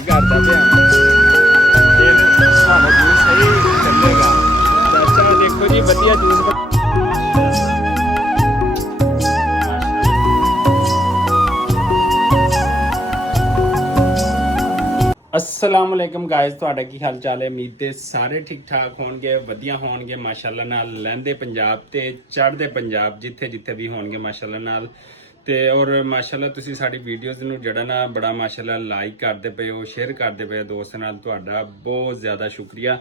ਕਰਦਾ ਪਿਆ ਫਿਰ ਤੁਹਾਡਾ ਜੂਸ ਸਹੀ ਚੱਲੇਗਾ। ਚਾਚਾ ਦੇਖੋ ਜੀ ਵਧੀਆ ਜੂਸ अस्सलाम वालेकुम गाइस, ਤੁਹਾਡਾ ਕੀ ਹਾਲ ਚਾਲ ਹੈ? ਉਮੀਦ ਹੈ ਸਾਰੇ ਠੀਕ ਠਾਕ ਹੋਣਗੇ, ਵਧੀਆ ਹੋਣਗੇ ਮਾਸ਼ਾਅੱਲਾ ਨਾਲ। ਲਹਿੰਦੇ ਪੰਜਾਬ ਤੇ ਚੜ੍ਹਦੇ ਪੰਜਾਬ ਜਿੱਥੇ ਜਿੱਥੇ ਵੀ ਹੋਣਗੇ ਮਾਸ਼ਾਅੱਲਾ ਨਾਲ। ਤੇ ਔਰ ਮਾਸ਼ਾਅੱਲਾ ਤੁਸੀਂ ਸਾਡੀ ਵੀਡੀਓਜ਼ ਨੂੰ ਜਿਹੜਾ ਨਾ ਬੜਾ ਮਾਸ਼ਾਅੱਲਾ ਲਾਈਕ ਕਰਦੇ ਪਏ ਹੋ, ਸ਼ੇਅਰ ਕਰਦੇ ਪਏ ਹੋ ਦੋਸਤਾਂ ਨਾਲ, ਤੁਹਾਡਾ ਬਹੁਤ ਜ਼ਿਆਦਾ ਸ਼ੁਕਰੀਆ।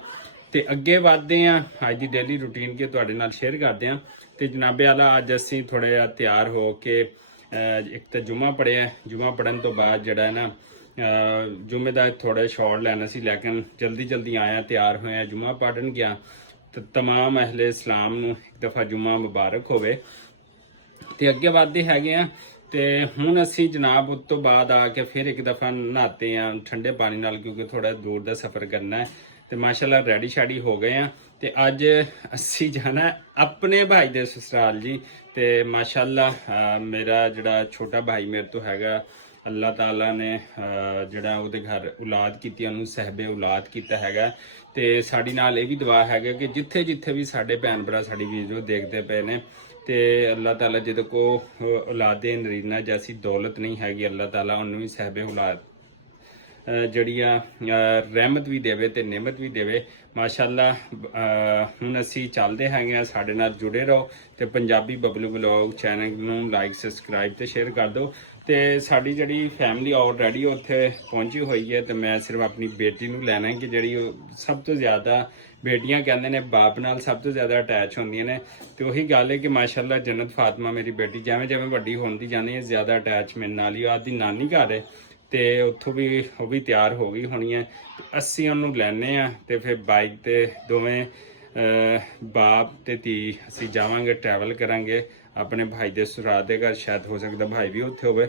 ਤੇ ਅੱਗੇ ਵਧਦੇ ਹਾਂ ਅੱਜ ਦੀ ਡੇਲੀ ਰੂਟੀਨ ਕੇ ਤੁਹਾਡੇ ਨਾਲ ਸ਼ੇਅਰ ਕਰਦੇ ਹਾਂ। ਤੇ ਜਨਾਬੇ ਆਲਾ ਅੱਜ ਅਸੀਂ ਥੋੜਾ ਜਿਹਾ ਤਿਆਰ ਹੋ ਕੇ ਇੱਕ ਤਾਂ ਜੁਮਾ ਪੜਿਆ, ਜੁਮਾ ਪੜਨ ਤੋਂ ਬਾਅਦ ਜਿਹੜਾ ਨਾ ਜੁਮੇ ਦਾ ਥੋੜਾ ਸ਼ਾਰਟ ਲੈਣਾ ਸੀ, ਲੇਕਿਨ ਜਲਦੀ ਆਇਆ, ਤਿਆਰ ਹੋਇਆ, ਜੁਮਾ ਪੜਨ ਗਿਆ। ਤੇ तमाम ਅਹਿਲੇ ਇਸਲਾਮ ਨੂੰ ਇੱਕ ਦਫਾ ਜੁਮਾ ਮੁਬਾਰਕ ਹੋਵੇ। ਤੇ ਅੱਗੇ ਵਧਦੇ ਹੈਗੇ ਆ। ਤੇ ਹੁਣ ਅਸੀਂ ਜਨਾਬ ਉਸ ਤੋਂ ਬਾਅਦ ਆ ਕੇ ਫਿਰ ਇੱਕ ਦਫਾ ਨਹਾਤੇ ਆ ਠੰਡੇ ਪਾਣੀ ਨਾਲ, ਕਿਉਂਕਿ ਥੋੜਾ ਦੂਰ ਦਾ ਸਫ਼ਰ ਕਰਨਾ ਹੈ। ਤੇ ਮਾਸ਼ਾਅੱਲਾ ਰੈਡੀ ਸ਼ੈਡੀ ਹੋ ਗਏ ਆ। ਤੇ ਅੱਜ ਅਸੀਂ ਜਾਣਾ ਆਪਣੇ ਭਾਈ ਦੇ ਸਸੁਰਾਲ ਜੀ। ਤੇ ਮਾਸ਼ਾਅੱਲਾ ਮੇਰਾ ਜਿਹੜਾ ਛੋਟਾ ਭਾਈ ਮੇਰੇ ਤੋਂ ਹੈਗਾ, ਅੱਲਾਹ ਤਾਲਾ ਨੇ ਜਿਹੜਾ ਉਹਦੇ ਘਰ ਔਲਾਦ ਕੀਤੀ, ਉਹਨੂੰ ਸਹਿਬੇ ਔਲਾਦ ਕੀਤਾ ਹੈਗਾ। ਤੇ ਸਾਡੀ ਨਾਲ ਇਹ ਵੀ ਦੁਆ ਹੈਗਾ ਕਿ ਜਿੱਥੇ ਜਿੱਥੇ ਵੀ ਸਾਡੇ ਭੈਣ ਭਰਾ ਸਾਡੀ ਵੀਡੀਓ ਦੇਖਦੇ ਪਏ ਨੇ, ਤੇ ਅੱਲਾਹ ਤਾਲਾ ਜਿਹਦੇ ਕੋ ਔਲਾਦੇ ਨਰੀਨਾ ਜੈਸੀ ਦੌਲਤ ਨਹੀਂ ਹੈਗੀ, ਅੱਲਾਹ ਤਾਲਾ ਉਹਨੂੰ ਵੀ ਸਹਿਬੇ ਔਲਾਦ ਜਿਹੜੀਆਂ ਰਹਿਮਤ ਵੀ ਦੇਵੇ ਤੇ ਨਿਮਤ ਵੀ ਦੇਵੇ ਮਾਸ਼ਾਅੱਲਾ। ਹੁਣ ਅਸੀਂ ਚੱਲਦੇ ਹੈਗੇ ਆ, ਸਾਡੇ ਨਾਲ ਜੁੜੇ ਰਹੋ ਤੇ ਪੰਜਾਬੀ ਬਬਲੂ ਵਲੌਗ ਚੈਨਲ ਨੂੰ ਲਾਈਕ ਸਬਸਕ੍ਰਾਈਬ ਤੇ ਸ਼ੇਅਰ ਕਰ ਦਿਓ। ਤੇ ਸਾਡੀ ਜਿਹੜੀ ਫੈਮਿਲੀ ਆਲਰੇਡੀ ਉੱਥੇ ਪਹੁੰਚੀ ਹੋਈ ਹੈ। ਤੇ ਮੈਂ ਸਿਰਫ ਆਪਣੀ ਬੇਟੀ ਨੂੰ ਲੈਣਾ ਕਿ ਜਿਹੜੀ ਸਭ ਤੋਂ ਜ਼ਿਆਦਾ ਬੇਟੀਆਂ ਕਹਿੰਦੇ ਨੇ ਬਾਪ ਨਾਲ ਸਭ ਤੋਂ ਜ਼ਿਆਦਾ ਅਟੈਚ ਹੁੰਦੀਆਂ ਨੇ। ਤੇ ਉਹੀ ਗੱਲ ਹੈ ਕਿ ਮਾਸ਼ਾਅੱਲਾ ਜੰਨਤ ਫਾਤਮਾ ਮੇਰੀ ਬੇਟੀ ਜਿਵੇਂ ਜਿਵੇਂ ਵੱਡੀ ਹੁੰਦੀ ਜਾਂਦੀ ਹੈ ਜ਼ਿਆਦਾ ਅਟੈਚ ਮੇਰੇ ਨਾਲ ਹੀ। ਆਦੀ ਨਾਨੀ ਘਰ ਹੈ ਤੇ ਉੱਥੋਂ ਵੀ ਉਹ ਵੀ ਤਿਆਰ ਹੋ ਗਈ ਹੋਣੀ ਹੈ। ਅਸੀਂ ਉਹਨੂੰ ਲੈਣੇ ਆ ਤੇ ਫਿਰ ਬਾਈਕ ਤੇ ਦੋਵੇਂ ਬਾਪ ਤੇ ਧੀ ਅਸੀਂ ਜਾਵਾਂਗੇ, ਟਰੈਵਲ ਕਰਾਂਗੇ ਆਪਣੇ ਭਾਈ ਦੇ ਸਸੁਰਾਲ ਦੇ ਘਰ। ਸ਼ਾਇਦ ਹੋ ਸਕਦਾ ਭਾਈ ਵੀ ਉੱਥੇ ਹੋਵੇ।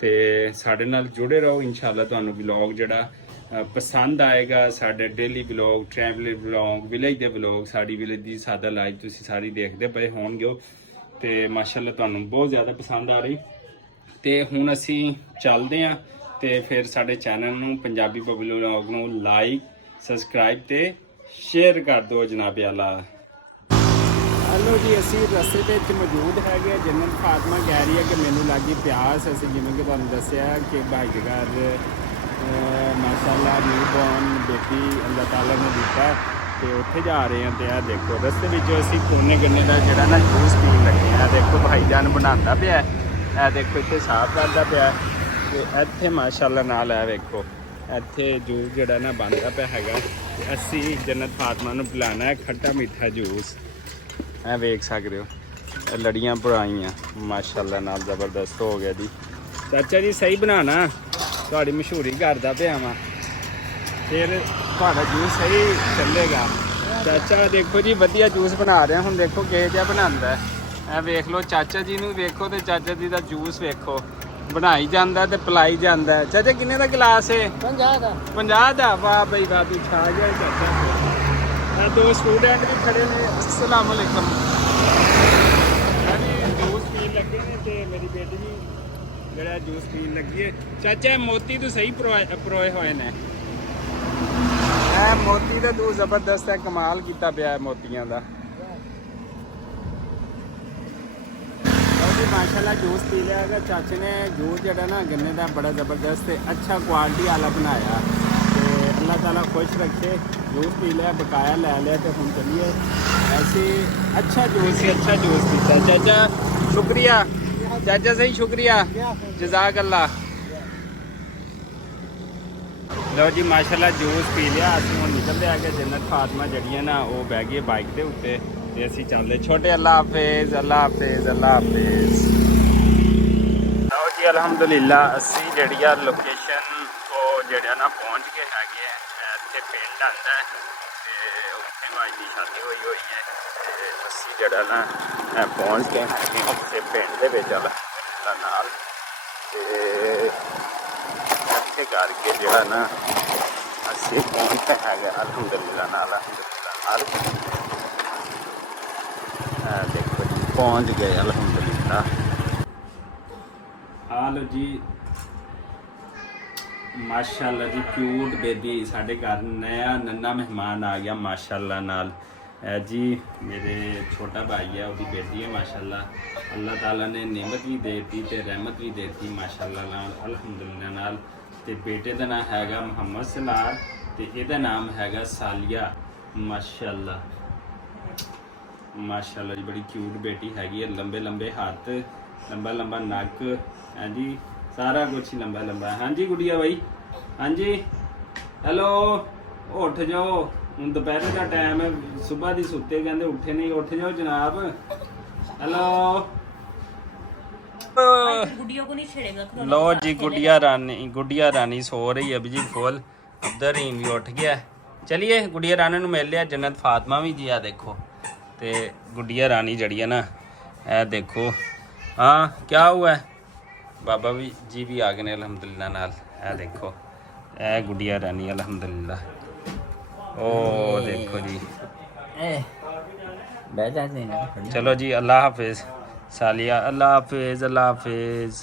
ਤੇ ਸਾਡੇ ਨਾਲ ਜੁੜੇ ਰਹੋ, ਇਨਸ਼ਾਅੱਲਾ ਤੁਹਾਨੂੰ ਵਲੌਗ ਜਿਹੜਾ ਪਸੰਦ ਆਏਗਾ। ਸਾਡੇ daily vlog, travel vlog, village ਦੇ ਵਲੌਗ, ਸਾਡੀ ਵਿਲੇਜ ਦੀ ਸਾਦਾ ਲਾਈਫ ਤੁਸੀਂ ਸਾਰੀ ਦੇਖਦੇ ਪਏ ਹੋਣਗੇ ਤੇ ਮਾਸ਼ਾਅੱਲਾ ਤੁਹਾਨੂੰ ਬਹੁਤ ਜ਼ਿਆਦਾ ਪਸੰਦ ਆ ਰਹੀ। ਤੇ ਹੁਣ ਅਸੀਂ ਚੱਲਦੇ ਹਾਂ ਤੇ ਫਿਰ ਸਾਡੇ ਚੈਨਲ ਨੂੰ ਪੰਜਾਬੀ ਬਬਲੂ ਵਲੌਗ ਨੂੰ ਲਾਈਕ ਸਬਸਕ੍ਰਾਈਬ ਤੇ ਸ਼ੇਅਰ ਕਰ ਦਿਓ ਜਨਾਬੇ ਆਲਾ। ਹਲੋ ਜੀ, ਅਸੀਂ ਰਸਤੇ ਦੇ ਵਿੱਚ ਮੌਜੂਦ ਹੈਗੇ। ਜੰਨਤ ਫਾਤਮਾ ਕਹਿ ਰਹੀ ਹੈ ਕਿ ਮੈਨੂੰ ਲੱਗੀ ਪਿਆਸ। ਅਸੀਂ ਜਿਵੇਂ ਕਿ ਤੁਹਾਨੂੰ ਦੱਸਿਆ ਕਿ ਭਾਈ ਦੇ ਘਰ ਮਾਸ਼ਾਅੱਲਾ ਨਿਊਬੋਰਨ ਬੇਟੀ ਅੱਲਾਹ ਤਾਲਾ ਨੇ ਦਿੱਤਾ ਤੇ ਉੱਥੇ ਜਾ ਰਹੇ ਹਾਂ। ਤੇ ਇਹ ਦੇਖੋ ਰਸਤੇ ਵਿੱਚ ਅਸੀਂ ਕੋਨੇ ਗੰਨੇ ਦਾ ਜਿਹੜਾ ਨਾ ਜੂਸ ਪੀਣ ਲੱਗੇ ਆ। ਦੇਖੋ ਭਾਈ ਜਾਨ ਬਣਾਉਂਦਾ ਪਿਆ, ਇਹ ਦੇਖੋ ਇੱਥੇ ਸਾਫ਼ ਕਰਦਾ ਪਿਆ। ਤੇ ਇੱਥੇ ਮਾਸ਼ਾਅੱਲਾ ਨਾਲ ਹੈ ਵੇਖੋ, ਇੱਥੇ ਜੂਸ ਜਿਹੜਾ ਨਾ ਬਣਦਾ ਪਿਆ ਹੈਗਾ। ਤੇ ਅਸੀਂ ਜੰਨਤ ਫਾਤਮਾ ਨੂੰ ਪਿਲਾਉਣਾ ਹੈ ਖੱਟਾ ਮਿੱਠਾ ਜੂਸ। ਇਹ ਵੇਖ ਸਕਦੇ ਹੋ, ਇਹ ਲੜੀਆਂ ਪੁਰਾਈਆਂ ਮਾਸ਼ਾਅੱਲਾ ਨਾਲ ਜ਼ਬਰਦਸਤ ਹੋ ਗਿਆ ਜੀ। ਚਾਚਾ ਜੀ ਸਹੀ ਬਣਾਉਣਾ, ਤੁਹਾਡੀ ਮਸ਼ਹੂਰੀ ਕਰਦਾ ਪਿਆ ਵਾਂ, ਫਿਰ ਤੁਹਾਡਾ ਜੂਸ ਸਹੀ ਚੱਲੇਗਾ। ਚਾਚਾ ਦੇਖੋ ਜੀ ਵਧੀਆ ਜੂਸ ਬਣਾ ਰਿਹਾ। ਹੁਣ ਦੇਖੋ ਕਿਹੋ ਜਿਹਾ ਬਣਾਉਂਦਾ। ਇਹ ਵੇਖ ਲਓ ਚਾਚਾ ਜੀ ਨੂੰ ਵੇਖੋ ਤੇ ਚਾਚਾ ਜੀ ਦਾ ਜੂਸ ਵੇਖੋ, ਬਣਾਈ ਜਾਂਦਾ ਤੇ ਪਿਲਾਈ ਜਾਂਦਾ। ਚਾਚਾ ਕਿੰਨੇ ਦਾ ਗਲਾਸ ਹੈ? 50 ਦਾ। 50 ਦਾ? ਵਾਹ ਬਈ ਵਾਹ, ਤੂੰ ਛਾ ਗਿਆ ਚਾਚਾ। ਦੋ ਸਟੂਡੈਂਟ ਵੀ ਖੜੇ ਨੇ। अस्सलाम वालेकुम। ਜੂਸ ਪੀਣ ਲੱਗੇ ਨੇ ਤੇ ਮੇਰੀ ਬੇਟੀ ਵੀ ਜਿਹੜਾ ਜੂਸ ਪੀਣ ਲੱਗੀ ਹੈ। ਚਾਚਾ ਮੋਤੀ ਤੋਂ ਸਹੀ ਪਰੋਏ ਹੋਏ ਨੇ। ਇਹ ਮੋਤੀ ਦਾ ਤੂੰ ਜ਼ਬਰਦਸਤ ਹੈ, ਕਮਾਲ ਕੀਤਾ ਪਿਆ ਮੋਤੀਆਂ ਦਾ। ਮਾਸ਼ਾਅੱਲਾ ਜੂਸ ਪੀ ਲਿਆ ਹੈਗਾ। ਚਾਚੇ ਨੇ ਜੂਸ ਜਿਹੜਾ ਨਾ ਗੰਨੇ ਦਾ ਬੜਾ ਜ਼ਬਰਦਸਤ ਤੇ ਅੱਛਾ ਕੁਆਲਿਟੀ ਵਾਲਾ ਬਣਾਇਆ। ਤੇ ਅੱਲਾਹ ਤਾਲਾ ਖੁਸ਼ ਰੱਖੇ। ਜੂਸ ਪੀ ਲਿਆ, ਬਕਾਇਆ ਲੈ ਲਿਆ ਤੇ ਹੁਣ ਚੱਲੀਏ। ऐसे अच्छा जूस पीता। चाचा शुक्रिया, चाचा सही शुक्रिया, जज़ाक अल्लाह। लो जी माशाल्लाह जूस पी लिया। ਅਸੀਂ ਹੁਣ ਨਿਕਲਦੇ ਆ ਕਿ ਜੰਨਤ ਫਾਤਮਾ ਜਿਹੜੀਆਂ ਨਾ ਉਹ ਬਹਿ ਗਈ ਬਾਈਕ ਦੇ ਉੱਤੇ ਤੇ ਅਸੀਂ ਚੱਲਦੇ। ਛੋਟੇ ਅੱਲਾ ਹਾਫਿਜ਼, ਅੱਲਾ ਹਾਫਿਜ਼, ਅੱਲਾ ਹਾਫਿਜ਼। ਲਓ ਜੀ ਅਲਹਮਦੁਲਿਲਾ ਅਸੀਂ ਜਿਹੜੀ ਆ ਲੋਕੇਸ਼ਨ ਉਹ ਜਿਹੜਾ ਨਾ ਪਹੁੰਚ ਗਏ ਹੈਗੇ ਆ। ਇੱਥੇ ਪਿੰਡ ਆਉਂਦਾ ਤੇ ਉੱਥੇ ਭਾਈ ਦੀ ਸ਼ਾਦੀ ਹੋਈ ਹੈ। ਤੇ ਅਸੀਂ ਜਿਹੜਾ ਨਾ ਪਹੁੰਚ ਗਏ ਹੈਗੇ ਉੱਥੇ ਪਿੰਡ ਦੇ ਵਿੱਚ ਅਲਹਮਦੁਲਿਲਾ ਨਾਲ। ਤੇ ਇੱਥੇ ਕਰਕੇ ਜਿਹੜਾ ਨਾ ਅਸੀਂ ਪਹੁੰਚੇ ਹੈਗੇ ਅਲਹਮਦੁਲਿਲਾ ਨਾਲ। ਦੇਖੋ ਜੀ ਪਹੁੰਚ ਗਏ ਅਲਹਮਦੁਲਿਲਾ। ਹਾਲ ਜੀ ਮਾਸ਼ਾਅੱਲਾ ਜੀ ਕਿਊਟ ਬੇਬੀ ਸਾਡੇ ਘਰ ਨया ਨੰਨਾ ਮਹਿਮਾਨ ਆ ਗਿਆ ਮਾਸ਼ਾਅੱਲਾ ਨਾਲ। ਇਹ ਜੀ ਮੇਰੇ ਛੋਟਾ ਭਾਈ ਹੈ, ਉਹਦੀ ਬੇਟੀ ਹੈ ਮਾਸ਼ਾਅੱਲਾ। ਅੱਲਾਹ ਤਾਲਾ ਨੇ ਨਿਮਤ ਵੀ ਦੇਤੀ ਤੇ ਰਹਿਮਤ ਵੀ ਦੇਤੀ ਮਾਸ਼ਾਅੱਲਾ ਨਾਲ, ਅਲਹਮਦੁਲਿਲਾ ਨਾਲ। ਤੇ ਬੇਟੇ ਦਾ ਨਾਮ ਹੈਗਾ ਮੁਹੰਮਦ ਸਲਾਰ ਤੇ ਇਹਦਾ ਨਾਮ ਹੈਗਾ ਸਾਲੀਆ ਮਾਸ਼ਾਅੱਲਾ। ਮਾਸ਼ਾਅੱਲਾ ਜੀ ਬੜੀ ਕਿਊਟ ਬੇਟੀ ਹੈਗੀ ਹੈ, ਲੰਬੇ ਲੰਬੇ ਹੱਥ, ਲੰਬਾ ਲੰਬਾ ਨੱਕ, ਹਾਂਜੀ ਸਾਰਾ ਕੁਛ ਹੀ ਲੰਬਾ ਲੰਬਾ। ਹਾਂਜੀ ਗੁੜੀਆ ਬਾਈ, ਹਾਂਜੀ ਹੈਲੋ ਉੱਠ ਜਾਓ, ਹੁਣ ਦੁਪਹਿਰ ਦਾ ਟਾਈਮ ਹੈ, ਸਵੇਰ ਦੀ ਸੁੱਤੇ ਕਹਿੰਦੇ ਉੱਠੇ ਨਹੀਂ, ਉੱਠ ਜਾਓ ਜਨਾਬ। ਹੈਲੋ गुड़ियों को नहीं छेड़ेगा खिलौने लो के साथ जी गुड़िया रानी सो रही है अभी जी फुल। अब्दुल रहीम भी उठ गया। चलिए गुड़िया रानी ਨੂੰ ਮਿਲ ਲਿਆ। जन्नत फातिमा भी जी आ देखो ਤੇ गुड़िया रानी जड़ी है ना, ए देखो। हाँ क्या हुआ है, बाबा भी जी भी आ गए ने अलहमदुलिल्लाह नाल। ए देखो ए गुड़िया रानी अलहमदुलिल्लाह। ओ देखो जी, बैठ जाते हैं। चलो जी अल्लाह हाफिज सालिया, अल्लाह हाफिज अल्लाह हाफिज।